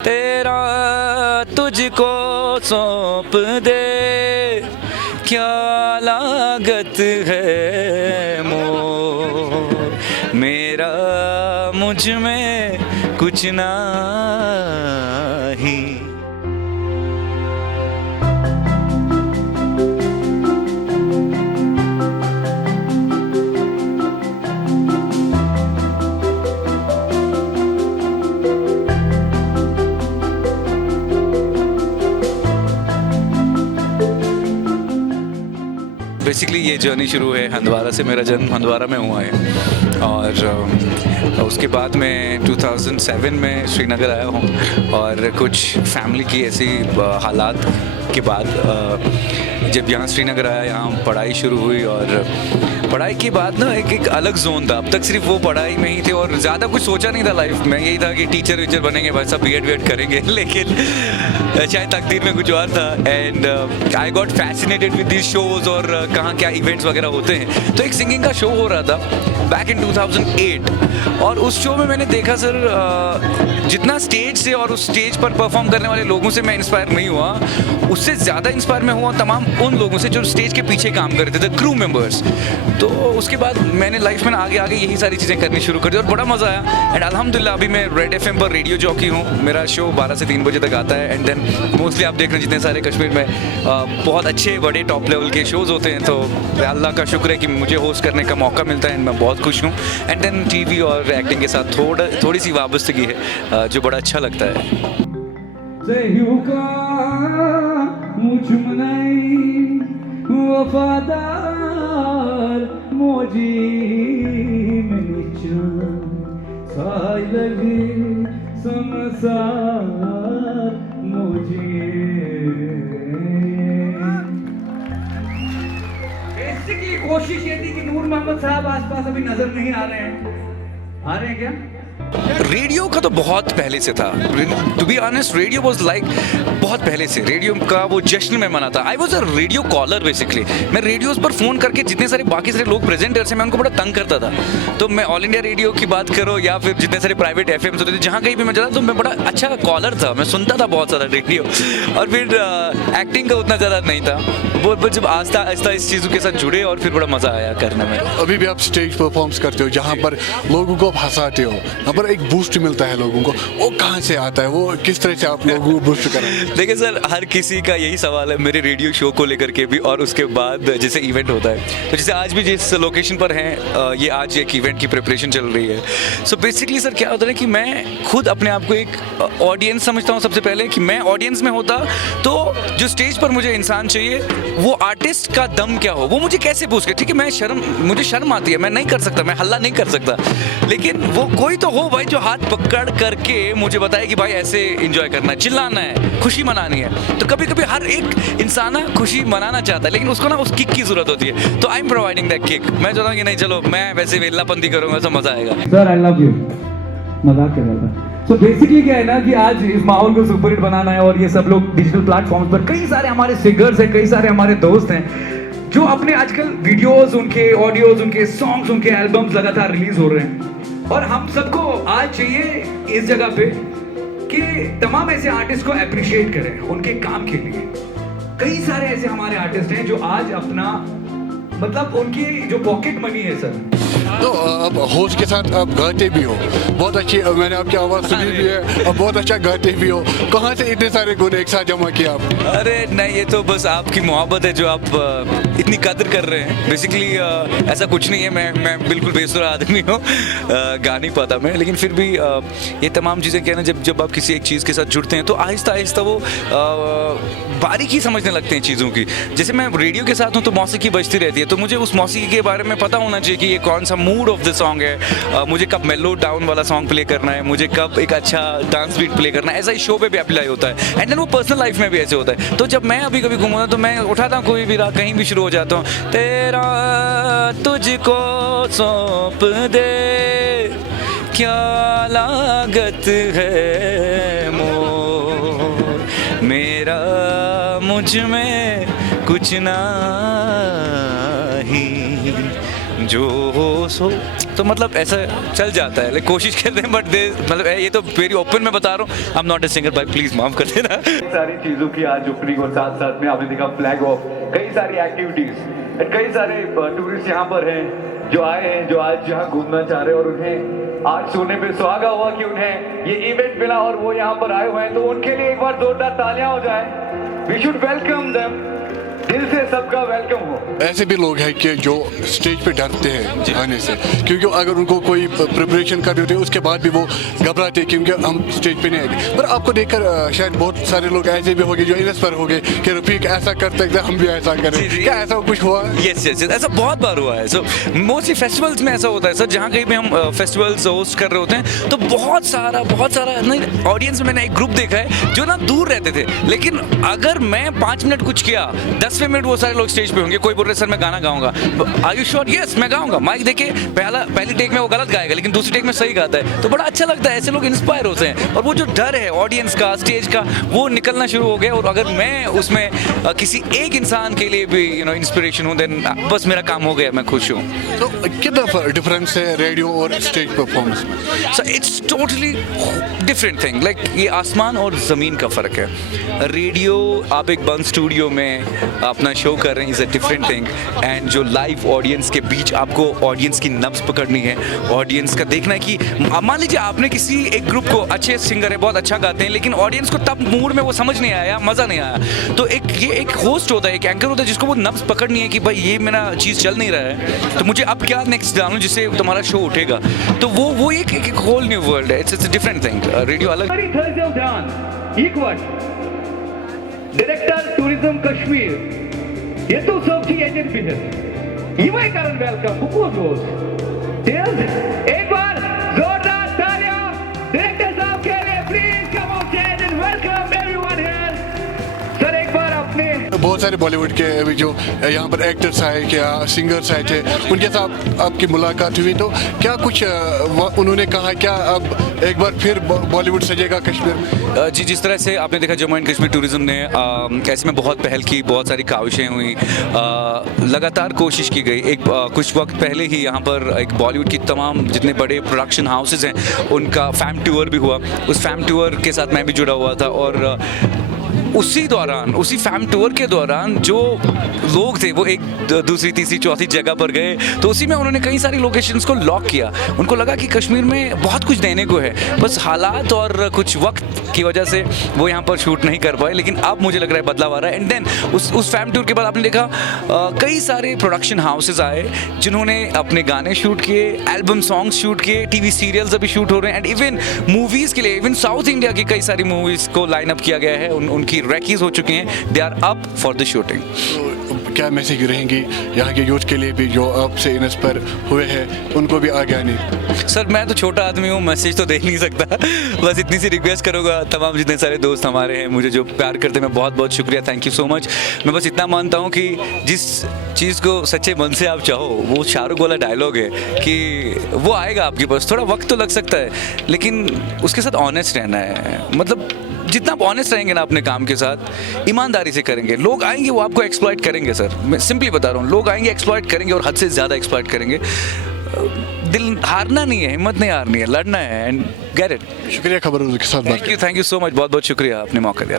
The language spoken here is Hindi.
तेरा तुझको सौंप दे, क्या लागत है मोर, मेरा मुझ में कुछ नहीं। बेसिकली ये जर्नी शुरू है हंदवारा से। मेरा जन्म हंदवारा में हुआ है और उसके बाद मैं 2007 में श्रीनगर आया हूँ और कुछ फैमिली की ऐसी हालात के बाद जब यहाँ श्रीनगर आया, यहाँ पढ़ाई शुरू हुई और पढ़ाई के बाद ना एक अलग जोन था। अब तक सिर्फ वो पढ़ाई में ही थे और ज़्यादा कुछ सोचा नहीं था लाइफ में। यही था कि टीचर वीचर बनेंगे, बस सब बीएड करेंगे, लेकिन शायद तकदीर में कुछ और था। And I got fascinated with this shows और कहाँ क्या इवेंट्स वगैरह होते हैं। तो एक सिंगिंग का शो हो रहा था बैक इन 2008 और उस शो में मैंने देखा सर जितना स्टेज से और उस स्टेज पर परफॉर्म करने वाले लोगों से मैं इंस्पायर नहीं हुआ, उससे ज़्यादा इंस्पायर मैं हुआ तमाम उन लोगों से जो स्टेज के पीछे काम कर रहे थे, क्रू मेंबर्स। तो उसके बाद मैंने लाइफ में आगे आगे यही सारी चीज़ें करनी शुरू कर दी और बड़ा मज़ा आया। एंड अल्हम्दुलिल्लाह अभी मैं रेड एफएम पर रेडियो जॉकी हूँ। मेरा शो 12 से 3 बजे तक आता है। एंड देन मोस्टली आप देख रहे हैं जितने सारे कश्मीर में बहुत अच्छे बड़े टॉप लेवल के शोज़ होते हैं। तो अल्लाह का शुक्र है कि मुझे होस्ट करने का मौका मिलता है एंड मैं बहुत खुश हूँ। एंड देन टीवी और एक्टिंग के साथ थोड़ी सी वाबस्तगी है जो बड़ा अच्छा लगता है। बेसिकली कोशिश ये थी कि नूर मोहम्मद साहब आसपास अभी नजर नहीं आ रहे हैं क्या? रेडियो का तो बहुत पहले से था। To be honest radio was like बहुत पहले से रेडियो का वो जश्न में मना था। I was a radio caller basically. मैं रेडियोस पर फ़ोन करके जितने सारे बाकी सारे लोग प्रेजेंटर्स हैं मैं उनको बड़ा तंग करता था। तो मैं ऑल इंडिया रेडियो की बात करो या फिर जितने सारे प्राइवेट एफएम्स होते थे, जहाँ कहीं भी मैं जाता तो मैं बड़ा अच्छा कॉलर था। मैं सुनता था बहुत ज़्यादा रेडियो और फिर एक्टिंग का उतना ज़्यादा नहीं था। वो जब आस्ता आस्ता इस चीज़ों के साथ जुड़े और फिर बड़ा मज़ा आया करने में। अभी भी आप स्टेज परफॉर्म्स करते हो जहाँ पर लोगों को हंसाते हो, यहाँ पर एक बूस्ट मिलता है लोगों को, वो कहाँ से आता है? वो किस तरह से आप लोगों को बूस्ट करें? देखिए सर, हर किसी का यही सवाल है मेरे रेडियो शो को लेकर के भी और उसके बाद जैसे इवेंट होता है। तो जैसे आज भी जिस लोकेशन पर हैं, ये आज एक इवेंट की प्रिपरेशन चल रही है। सो बेसिकली सर क्या होता है कि मैं खुद अपने आप को एक ऑडियंस समझता हूँ। सबसे पहले कि मैं ऑडियंस में होता तो जो स्टेज पर मुझे इंसान चाहिए वो आर्टिस्ट का दम क्या हो, वो मुझे कैसे बूस्ट करे। ठीक है, मुझे शर्म आती है, मैं नहीं कर सकता, मैं हल्ला नहीं कर सकता, लेकिन वो कोई तो हो भाई जो हाथ पकड़ करके मुझे बताए कि भाई ऐसे एंजॉय करना है, चिल्लाना है, खुशी मनानी है। तो कभी कभी हर एक इंसान ना खुशी मनाना चाहता है, लेकिन उसको ना उस किक की जरूरत होती है। तो I am providing that kick. मैं चाहता हूँ कि नहीं चलो मैं वैसे वेल्लापंती करूंगा तो मजा आएगा। सर आई लव यू, मजाक कर रहा था। तो बेसिकली क्या है ना कि आज इस माहौल को सुपर हिट बनाना है और ये सब लोग डिजिटल प्लेटफॉर्म्स पर कई सारे हमारे सिंगर्स हैं, कई सारे हमारे दोस्त हैं जो अपने आजकल वीडियोस, उनके ऑडियोज, उनके सॉन्ग्स, उनके एल्बम्स लगातार रिलीज हो रहे हैं। और हम सबको आज चाहिए इस जगह पे कि तमाम ऐसे आर्टिस्ट को अप्रिशिएट करें उनके काम के लिए। कई सारे ऐसे हमारे आर्टिस्ट हैं जो आज अपना मतलब उनकी जो पॉकेट मनी है सर, तो अब होस्ट के साथ आप गाते भी हो, बहुत अच्छी, मैंने आपकी आवाज़ सुनी भी है, अब बहुत अच्छा गाते भी हो। कहाँ से इतने सारे गुण एक साथ जमा किया आप? अरे नहीं, ये तो बस आपकी मोहब्बत है जो आप इतनी कदर कर रहे हैं। बेसिकली ऐसा कुछ नहीं है, मैं बिल्कुल बेसुरा आदमी हूँ, गा नहीं पाता मैं, लेकिन फिर भी ये तमाम चीज़ें क्या है ना, जब आप किसी एक चीज़ के साथ जुड़ते हैं तो आहिस्ता आहिस्ता वो बारीकी समझने लगते हैं चीज़ों की। जैसे मैं रेडियो के साथ हूँ तो मौसीकी बजती रहती है, तो मुझे उस मौसीकी के बारे में पता होना चाहिए कि ये कौन सा मूड ऑफ द सॉन्ग है, मुझे कब मेलो डाउन वाला सॉन्ग प्ले करना है, मुझे कब एक अच्छा डांस बीट प्ले करना है। ऐसा ही शो पे भी अप्लाई होता है एंड देन वो पर्सनल लाइफ में भी ऐसे होता है। तो जब मैं अभी कभी घूमूंगा तो मैं उठाता हूँ कोई भी राग, कहीं भी शुरू हो जाता हूँ, तेरा तुझको सौंप दे, क्या लागत है मोर, मेरा मुझ में कुछ नहीं, जो हो सो, तो मतलब ऐसा चल जाता है, कोशिश करते हैं, बट मतलब ये तो वेरी ओपन में बता रहा हूँ, I am not a singer भाई, प्लीज माफ कर देना। सारी चीजों की आज ओपनिंग और साथ साथ में आपने देखा फ्लैग ऑफ, कई सारी एक्टिविटीज, कई सारे टूरिस्ट यहाँ पर हैं जो आए हैं, जो आज यहाँ घूमना चाह रहे हैं, और उन्हें आज सोने पे सुहागा हुआ कि उन्हें ये इवेंट मिला और वो यहाँ पर आए हुए हैं, तो उनके लिए एक बार जोरदार तालियां हो जाए। वी शुड वेलकम देम, दिल से सबका वेलकम हो। ऐसे भी लोग हैं कि जो स्टेज पे डरते हैं आने से, क्योंकि अगर उनको कोई प्रिपरेशन कर रहे होते हैं उसके बाद भी वो घबराते हैं क्योंकि हम स्टेज पे नहीं आएंगे। पर आपको देखकर शायद बहुत सारे लोग ऐसे भी होंगे जो इंस्पायर हो गए कि रफीक ऐसा करते हैं, हम भी ऐसा करें। क्या ऐसा कुछ हुआ? यस यस, ऐसा बहुत बार हुआ है। सो मोस्टली फेस्टिवल्स में ऐसा होता है सर, जहाँ कहीं भी हम फेस्टिवल्स होस्ट कर रहे होते हैं तो बहुत सारा ऑडियंस में मैंने एक ग्रुप देखा है जो ना दूर रहते थे, लेकिन अगर मैं 5 मिनट कुछ किया, 10वें मिनट वो सारे लोग स्टेज पे होंगे। कोई बोल रहे सर मैं गाना गाऊंगा, आर यू श्योर? यस मैं गाऊंगा। माइक देके पहली टेक में वो गलत गाएगा लेकिन दूसरी टेक में सही गाता है, तो बड़ा अच्छा लगता है। ऐसे लोग इंस्पायर होते हैं और वो जो डर है ऑडियंस का, स्टेज का, वो निकलना शुरू हो गया। और अगर मैं उसमें किसी एक इंसान के लिए भी इंस्पिरेशन हूँ, देन बस मेरा काम हो गया, मैं खुश हूँ। तो कितना डिफरेंस है रेडियो और स्टेज परफॉर्मेंस में? So it's totally different thing, like ये आसमान और ज़मीन का फ़र्क है। रेडियो आप एक बंद स्टूडियो में अपना शो कर रहे हैं, is a different thing, and जो लाइव ऑडियंस के बीच आपको ऑडियंस की नब्ज़ पकड़नी है, ऑडियंस का देखना है कि मान लीजिए आपने किसी एक ग्रुप को, अच्छे सिंगर है, बहुत अच्छा गाते हैं, लेकिन ऑडियंस को तब मूड में वो समझ नहीं आया, मज़ा नहीं आया, तो ये एक होस्ट होता है, एक एंकर होता है जिसको वो नब्ज़ पकड़नी है कि भाई ये मेरा चीज़ चल नहीं रहा है, तो मुझे अब क्या नेक्स्ट डालूं जिससे तुम्हारा शो उठेगा। तो वो एक होल न्यू वर्ल्ड है, इट्स डिफरेंट थिंग। रेडियो अलग। डायरेक्टर टूरिज्म कश्मीर, ये तो सबकी एजेंट भी है। इवाई कारण वेलकम हुकुम एक बार जोरदार तालियां डायरेक्टर साहब के लिए, please come on stage and welcome everyone here. Sir एक बार अपने बहुत सारे बॉलीवुड के अभी जो यहाँ पर एक्टर्स आए, क्या सिंगर्स आए थे, उनके साथ आपकी मुलाकात हुई, तो क्या कुछ उन्होंने कहा, क्या अब एक बार फिर बॉलीवुड सजेगा कश्मीर में? जी, जिस तरह से आपने देखा जम्मू एंड कश्मीर टूरिज्म ने ऐसे में बहुत पहल की, बहुत सारी काविशें हुई, लगातार कोशिश की गई। कुछ वक्त पहले ही यहाँ पर एक बॉलीवुड की तमाम जितने बड़े प्रोडक्शन हाउसेज हैं उनका फैम टूर भी हुआ। उस फैम टूर के साथ मैं भी जुड़ा हुआ था, और उसी फैम टूर के दौरान जो लोग थे वो एक दूसरी तीसरी चौथी जगह पर गए, तो उसी में उन्होंने कई सारी लोकेशंस को लॉक किया। उनको लगा कि कश्मीर में बहुत कुछ देने को है, बस हालात और कुछ वक्त की वजह से वो यहाँ पर शूट नहीं कर पाए, लेकिन अब मुझे लग रहा है बदलाव आ रहा है। एंड देन उस फैम टूर के बाद आपने देखा कई सारे प्रोडक्शन हाउसेज आए जिन्होंने अपने गाने शूट किए, एल्बम सॉन्ग्स शूट किए, टीवी सीरियल्स अभी शूट हो रहे हैं, एंड इवन मूवीज़ के लिए, इवन साउथ इंडिया की कई सारी मूवीज़ को लाइन अप किया गया है, उनकी रैकीज हो चुकी हैं, they are up for the shooting. क्या मैसेज रहेंगी यहाँ के यूथ के लिए भी जो आपसे इंस्पायर हुए हैं, उनको भी आगे आने? सर मैं तो छोटा आदमी हूँ, मैसेज तो दे नहीं सकता, बस इतनी सी रिक्वेस्ट करूँगा तमाम जितने सारे दोस्त हमारे हैं, मुझे जो प्यार करते हैं, मैं बहुत बहुत शुक्रिया, थैंक यू सो मच। मैं बस इतना मानता हूँ कि जिस चीज़ को सच्चे मन से आप चाहो, वो शाहरुख वाला डायलॉग है कि वो आएगा आपके पास, थोड़ा वक्त तो लग सकता है लेकिन उसके साथ ऑनेस्ट रहना है। मतलब जितना आप ऑनेस्ट रहेंगे ना अपने काम के साथ, ईमानदारी से करेंगे, लोग आएंगे वो आपको एक्सप्लॉइट करेंगे। सर मैं सिंपली बता रहा हूँ, लोग आएंगे एक्सप्लॉइट करेंगे और हद से ज़्यादा एक्सप्लॉइट करेंगे। दिल हारना नहीं है, हिम्मत नहीं हारनी है, लड़ना है, एंड गेट इट। शुक्रिया खबर के साथ बात। थैंक यू सो मच, बहुत बहुत शुक्रिया, आपने मौका दिया।